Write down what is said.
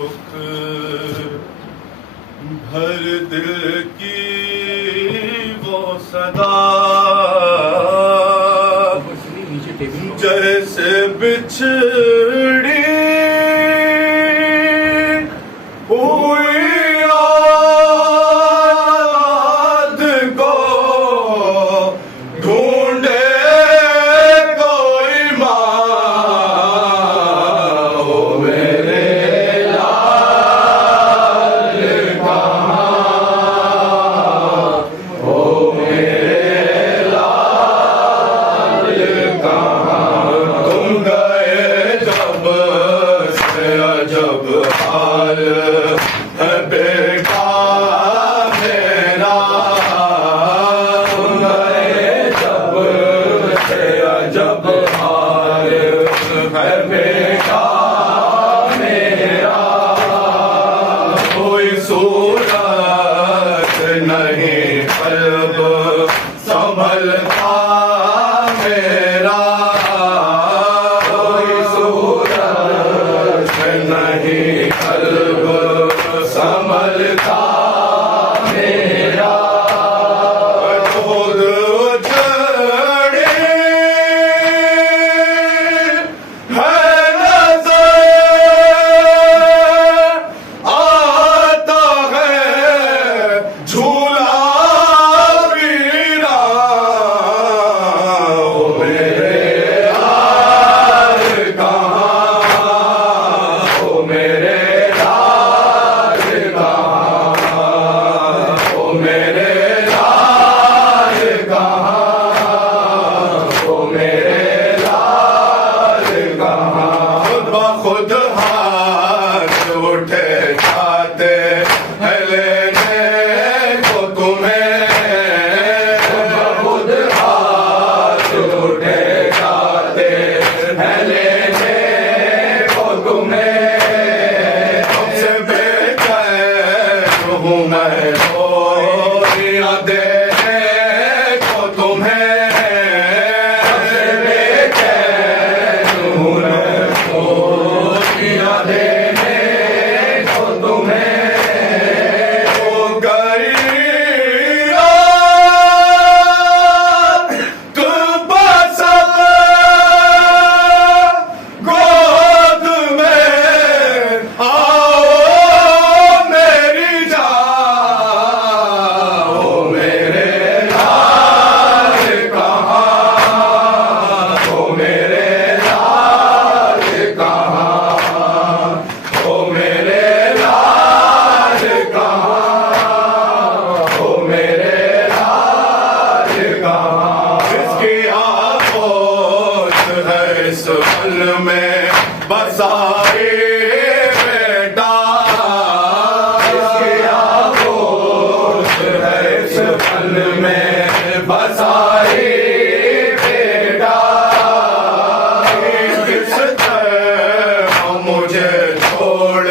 दुख भर दिल की वो सदा जैसे बिछड़ी हुई याद को ढूंढे कोई माँ हो मेरे लाल कहाँ हो मेरे लाल कहाँ तुम गए जब से अजब हाल है बेटा मेरा तुम गए जब से अजब हाल है बेटा मेरा कोई सूरत नहीं कल्ब संभलता मेरा कोई सूरत नहीं कल्ब संभलता मेरा खुद उजड़े है नज़र आता है झूला पीरा ओ मेरे लाल कहाँ ओ मेरे लाल कहाँ ओ मेरे लाल कहाँ ओ मेरे लाल कहाँ खुद हाथ उठे जाते हैं लेने को तुम्हें खुद हाथ उठे जाते हैं लेने को तुम्हें सबसे बेचैन हूँ मैं गोरियां देने को तुम्हें सबसे बेचैन हूँ मैं गोरियां देने को तुम्हें ओ गरिया तुम बसब गोद में आओ मेरी जान ओ मेरे लाल कहाँ ओ मेरे लाल कहाँ ओ मेरे लाल कहाँ ओ मेरे लाल कहाँ इसकी आगोश है इस पल में बसाए बेटा इसकी आगोश है इस पल में बसाए बेटा किस तरह मुझे छोड़